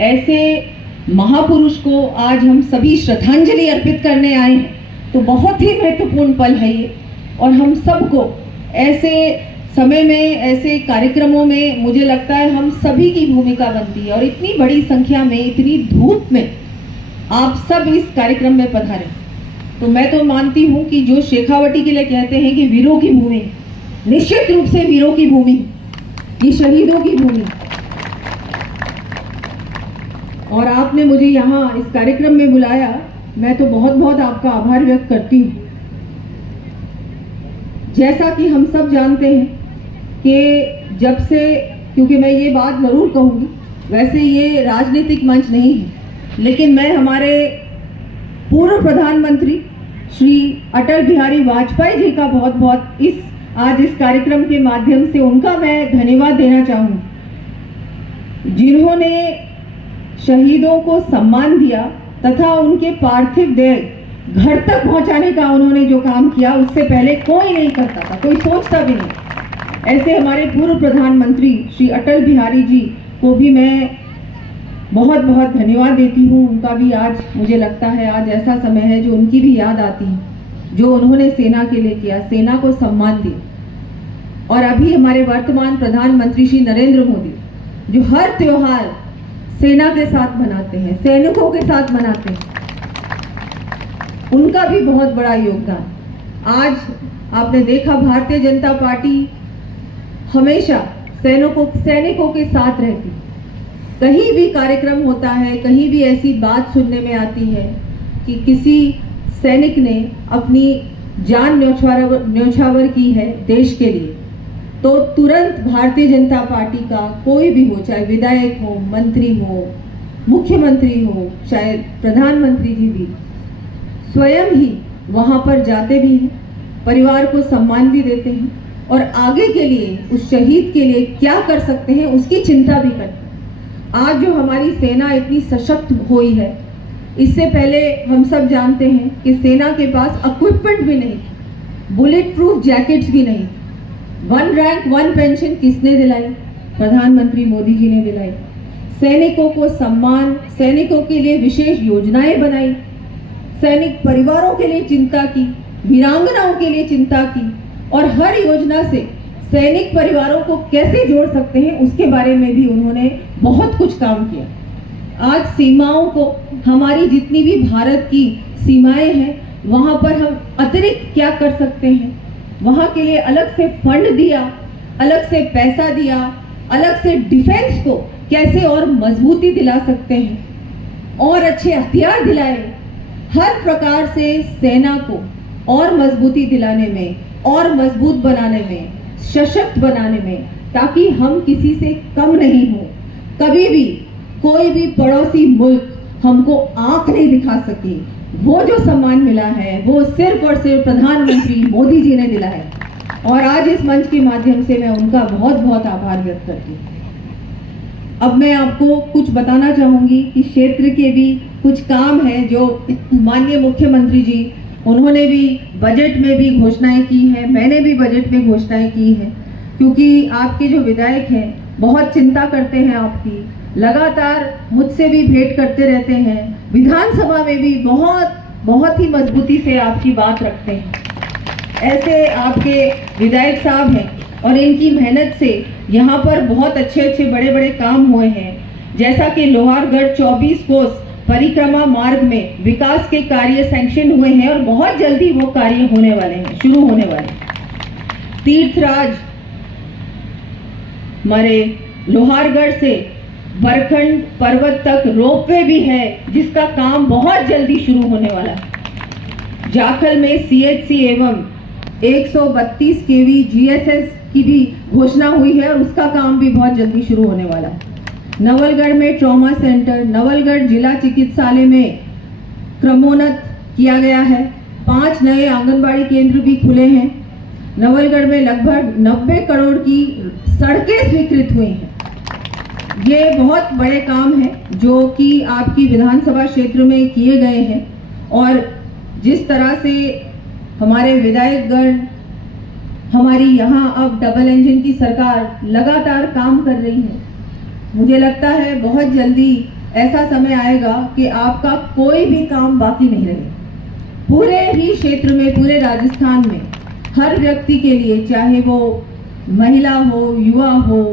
ऐसे महापुरुष को आज हम सभी श्रद्धांजलि अर्पित करने आए हैं, तो बहुत ही महत्वपूर्ण पल है ये। और हम सबको ऐसे समय में, ऐसे कार्यक्रमों में मुझे लगता है हम सभी की भूमिका बनती है। और इतनी बड़ी संख्या में, इतनी धूप में आप सब इस कार्यक्रम में पधारे, तो मैं तो मानती हूँ कि जो शेखावटी के लिए कहते हैं कि वीरों की भूमि, निश्चित रूप से वीरों की भूमि, ये शहीदों की भूमि। और आपने मुझे यहाँ इस कार्यक्रम में बुलाया, मैं तो बहुत बहुत आपका आभार व्यक्त करती हूँ। जैसा कि हम सब जानते हैं कि जब से, क्योंकि मैं ये बात जरूर कहूँगी, वैसे ये राजनीतिक मंच नहीं है, लेकिन मैं हमारे पूर्व प्रधानमंत्री श्री अटल बिहारी वाजपेयी जी का बहुत बहुत आज इस कार्यक्रम के माध्यम से उनका मैं धन्यवाद देना चाहूँगी, जिन्होंने शहीदों को सम्मान दिया तथा उनके पार्थिव देह घर तक पहुंचाने का उन्होंने जो काम किया, उससे पहले कोई नहीं करता था, कोई सोचता भी नहीं। ऐसे हमारे पूर्व प्रधानमंत्री श्री अटल बिहारी जी को भी मैं बहुत बहुत धन्यवाद देती हूँ। उनका भी आज मुझे लगता है आज ऐसा समय है जो उनकी भी याद आती है, जो उन्होंने सेना के लिए किया, सेना को सम्मान दिया। और अभी हमारे वर्तमान प्रधानमंत्री श्री नरेंद्र मोदी, जो हर त्योहार सेना के साथ मनाते हैं, सैनिकों के साथ मनाते हैं, उनका भी बहुत बड़ा योगदान। आज आपने देखा भारतीय जनता पार्टी हमेशा सैनिकों के साथ रहती। कहीं भी कार्यक्रम होता है, कहीं भी ऐसी बात सुनने में आती है कि किसी सैनिक ने अपनी जान न्यौछावर की है देश के लिए, तो तुरंत भारतीय जनता पार्टी का कोई भी हो, चाहे विधायक हो, मंत्री हो, मुख्यमंत्री हो, चाहे प्रधानमंत्री जी भी, स्वयं ही वहां पर जाते भी हैं, परिवार को सम्मान भी देते हैं और आगे के लिए, उस शहीद के लिए क्या कर सकते हैं उसकी चिंता भी करते हैं। आज जो हमारी सेना इतनी सशक्त हुई है, इससे पहले हम सब जानते हैं कि सेना के पास इक्विपमेंट भी नहीं, बुलेट प्रूफ जैकेट्स भी नहीं। 1 रैंक 1 पेंशन किसने दिलाई? प्रधानमंत्री मोदी जी ने दिलाई। सैनिकों को सम्मान, सैनिकों के लिए विशेष योजनाएं बनाई, सैनिक परिवारों के लिए चिंता की, वीरांगनाओं के लिए चिंता की, और हर योजना से सैनिक परिवारों को कैसे जोड़ सकते हैं उसके बारे में भी उन्होंने बहुत कुछ काम किया। आज सीमाओं को, हमारी जितनी भी भारत की सीमाएं हैं, वहां पर हम अतिरिक्त क्या कर सकते हैं, वहां के लिए अलग से फंड दिया, अलग से पैसा दिया, अलग से डिफेंस को कैसे और मजबूती दिला सकते हैं, और अच्छे हथियार दिलाए। हर प्रकार से सेना को और मजबूती दिलाने में, और मजबूत बनाने में, सशक्त बनाने में, ताकि हम किसी से कम नहीं हो। कभी भी कोई भी पड़ोसी मुल्क हमको आंख नहीं दिखा सके। वो जो सम्मान मिला है वो सिर्फ और सिर्फ प्रधानमंत्री मोदी जी ने दिला है, और आज इस मंच के माध्यम से मैं उनका बहुत बहुत आभार व्यक्त करती हूँ। अब मैं आपको कुछ बताना चाहूंगी कि क्षेत्र के भी कुछ काम है जो माननीय मुख्यमंत्री जी, उन्होंने भी बजट में भी घोषणाएं की है, मैंने भी बजट में घोषणाएं की है, क्योंकि आपके जो विधायक हैं बहुत चिंता करते हैं आपकी, लगातार मुझसे भी भेंट करते रहते हैं, विधानसभा में भी बहुत ही मजबूती से आपकी बात रखते हैं। ऐसे आपके विधायक साहब हैं और इनकी मेहनत से यहाँ पर बहुत अच्छे बड़े बड़े काम हुए हैं, जैसा कि लोहारगढ़ 24 कोस परिक्रमा मार्ग में विकास के कार्य सैंक्शन हुए हैं और बहुत जल्दी वो कार्य होने वाले हैं, शुरू होने वाले हैं। तीर्थराज हमारे लोहारगढ़ से बरखंड पर्वत तक रोपवे भी है, जिसका काम बहुत जल्दी शुरू होने वाला है। जाखल में CHC एवं 132 kV GSS की भी घोषणा हुई है और उसका काम भी बहुत जल्दी शुरू होने वाला है। नवलगढ़ में ट्रॉमा सेंटर, नवलगढ़ जिला चिकित्सालय में क्रमोन्नत किया गया है। 5 नए आंगनबाड़ी केंद्र भी खुले हैं। नवलगढ़ में लगभग 90 करोड़ की सड़कें स्वीकृत हुई हैं। ये बहुत बड़े काम हैं जो कि आपकी विधानसभा क्षेत्र में किए गए हैं, और जिस तरह से हमारे विधायकगण, हमारी यहाँ अब डबल इंजन की सरकार लगातार काम कर रही है, मुझे लगता है बहुत जल्दी ऐसा समय आएगा कि आपका कोई भी काम बाकी नहीं रहेगा। पूरे ही क्षेत्र में, पूरे राजस्थान में हर व्यक्ति के लिए, चाहे वो महिला हो, युवा हो,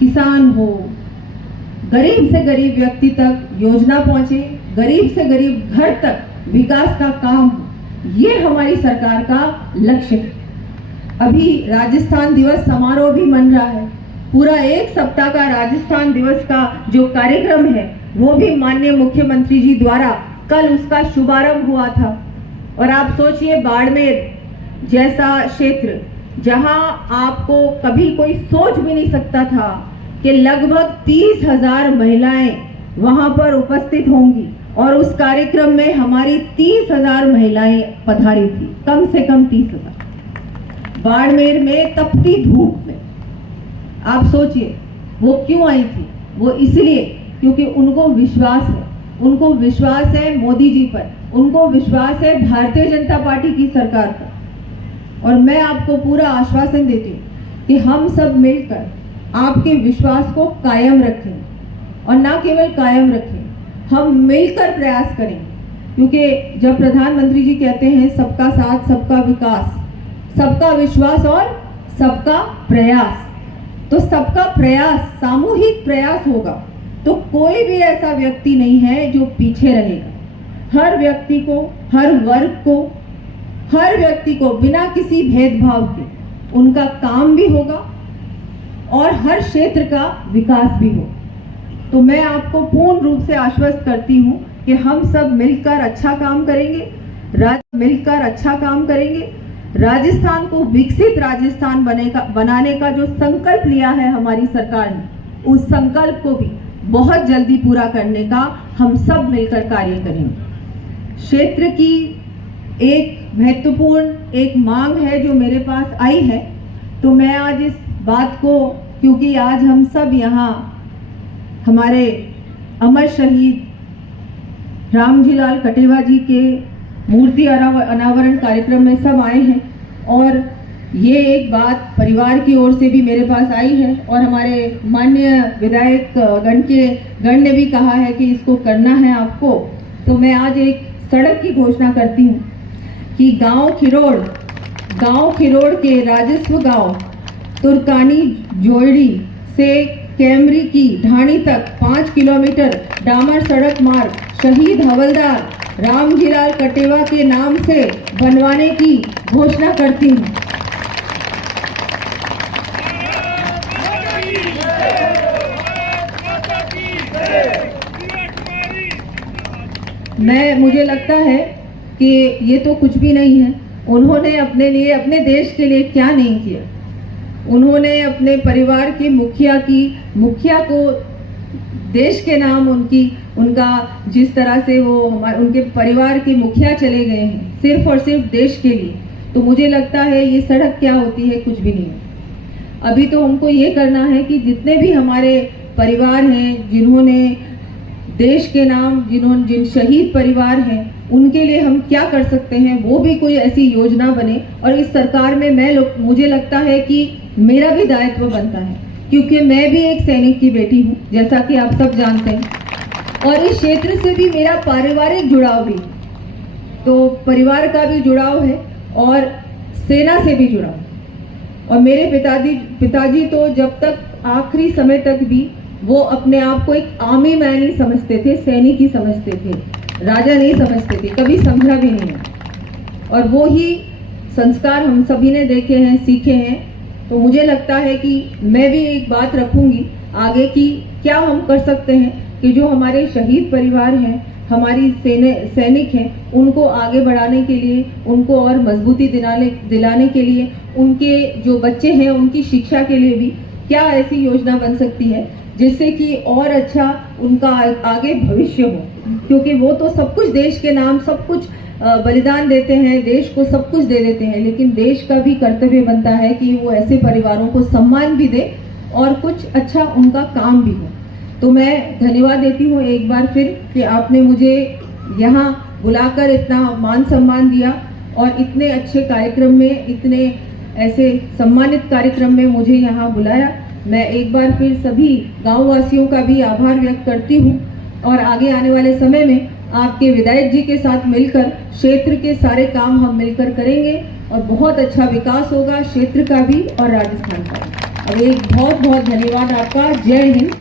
किसान हो, गरीब से गरीब व्यक्ति तक योजना पहुंचे, गरीब से गरीब घर तक विकास का काम, ये हमारी सरकार का लक्ष्य है। अभी राजस्थान दिवस समारोह भी मन रहा है। पूरा एक सप्ताह का राजस्थान दिवस का जो कार्यक्रम है वो भी माननीय मुख्यमंत्री जी द्वारा कल उसका शुभारंभ हुआ था। और आप सोचिए, बाड़मेर जैसा क्षेत्र जहां आपको कभी कोई सोच भी नहीं सकता था कि लगभग 30,000 महिलाएं वहां पर उपस्थित होंगी, और उस कार्यक्रम में हमारी 30,000 महिलाएं पधारी थी, कम से कम 30,000। बाड़मेर में तपती धूप में, आप सोचिए वो क्यों आई थी? वो इसलिए क्योंकि उनको विश्वास है, उनको विश्वास है मोदी जी पर, उनको विश्वास है भारतीय जनता पार्टी की सरकार पर। और मैं आपको पूरा आश्वासन देती हूँ कि हम सब मिलकर आपके विश्वास को कायम रखें, और ना केवल कायम रखें, हम मिलकर प्रयास करें। क्योंकि जब प्रधानमंत्री जी कहते हैं सबका साथ, सबका विकास, सबका विश्वास और सबका प्रयास, तो सबका प्रयास, सामूहिक प्रयास होगा तो कोई भी ऐसा व्यक्ति नहीं है जो पीछे रहेगा। हर व्यक्ति को, हर वर्ग को, हर व्यक्ति को बिना किसी भेदभाव के उनका काम भी होगा और हर क्षेत्र का विकास भी हो। तो मैं आपको पूर्ण रूप से आश्वस्त करती हूँ कि हम सब मिलकर अच्छा काम करेंगे, मिलकर अच्छा काम करेंगे। राजस्थान को विकसित राजस्थान बनाने का जो संकल्प लिया है हमारी सरकार ने, उस संकल्प को भी बहुत जल्दी पूरा करने का हम सब मिलकर कार्य करेंगे। क्षेत्र की एक महत्वपूर्ण एक मांग है जो मेरे पास आई है, तो मैं आज इस बात को, क्योंकि आज हम सब यहाँ हमारे अमर शहीद रामजीलाल कटेवा जी के मूर्ति अनावरण कार्यक्रम में सब आए हैं, और ये एक बात परिवार की ओर से भी मेरे पास आई है, और हमारे माननीय विधायक गण ने भी कहा है कि इसको करना है आपको। तो मैं आज एक सड़क की घोषणा करती हूँ कि गांव खिरोड़ के राजस्व गांव तुर्कानी जोड़ी से कैमरी की ढाणी तक 5 किलोमीटर डामर सड़क मार्ग शहीद हवलदार रामजीलाल कटेवा के नाम से बनवाने की घोषणा करती हूँ। मुझे लगता है कि ये तो कुछ भी नहीं है। उन्होंने अपने लिए, अपने देश के लिए क्या नहीं किया। उन्होंने अपने परिवार के मुखिया को देश के नाम, उनका जिस तरह से वो उनके परिवार के मुखिया चले गए हैं सिर्फ और सिर्फ देश के लिए, तो मुझे लगता है ये सड़क क्या होती है, कुछ भी नहीं है। अभी तो हमको ये करना है कि जितने भी हमारे परिवार हैं जिन्होंने देश के नाम, जिन शहीद परिवार हैं, उनके लिए हम क्या कर सकते हैं, वो भी कोई ऐसी योजना बने। और इस सरकार में मुझे लगता है कि मेरा भी दायित्व बनता है, क्योंकि मैं भी एक सैनिक की बेटी हूँ, जैसा कि आप सब जानते हैं, और इस क्षेत्र से भी मेरा पारिवारिक जुड़ाव भी, तो परिवार का भी जुड़ाव है और सेना से भी जुड़ाव। और मेरे पिताजी तो जब तक आखिरी समय तक भी वो अपने आप को एक आर्मी मैन ही समझते थे, सैनिक ही समझते थे, राजा नहीं समझते थे, कभी समझा भी नहीं है। और वो ही संस्कार हम सभी ने देखे हैं, सीखे हैं। तो मुझे लगता है कि मैं भी एक बात रखूंगी आगे की, क्या हम कर सकते हैं कि जो हमारे शहीद परिवार हैं, हमारी सैनिक हैं, उनको आगे बढ़ाने के लिए, उनको और मजबूती दिलाने के लिए, उनके जो बच्चे हैं उनकी शिक्षा के लिए भी क्या ऐसी योजना बन सकती है जिससे कि और अच्छा उनका आगे भविष्य हो। क्योंकि वो तो सब कुछ देश के नाम, सब कुछ बलिदान देते हैं, देश को सब कुछ दे देते हैं, लेकिन देश का भी कर्तव्य बनता है कि वो ऐसे परिवारों को सम्मान भी दे और कुछ अच्छा उनका काम भी हो। तो मैं धन्यवाद देती हूँ एक बार फिर कि आपने मुझे यहाँ बुलाकर इतना मान सम्मान दिया और इतने अच्छे कार्यक्रम में, इतने ऐसे सम्मानित कार्यक्रम में मुझे यहाँ बुलाया। मैं एक बार फिर सभी गाँव वासियों का भी आभार व्यक्त करती हूँ और आगे आने वाले समय में आपके विधायक जी के साथ मिलकर क्षेत्र के सारे काम हम मिलकर करेंगे और बहुत अच्छा विकास होगा क्षेत्र का भी और राजस्थान का भी। अब एक बहुत बहुत धन्यवाद आपका। जय हिंद।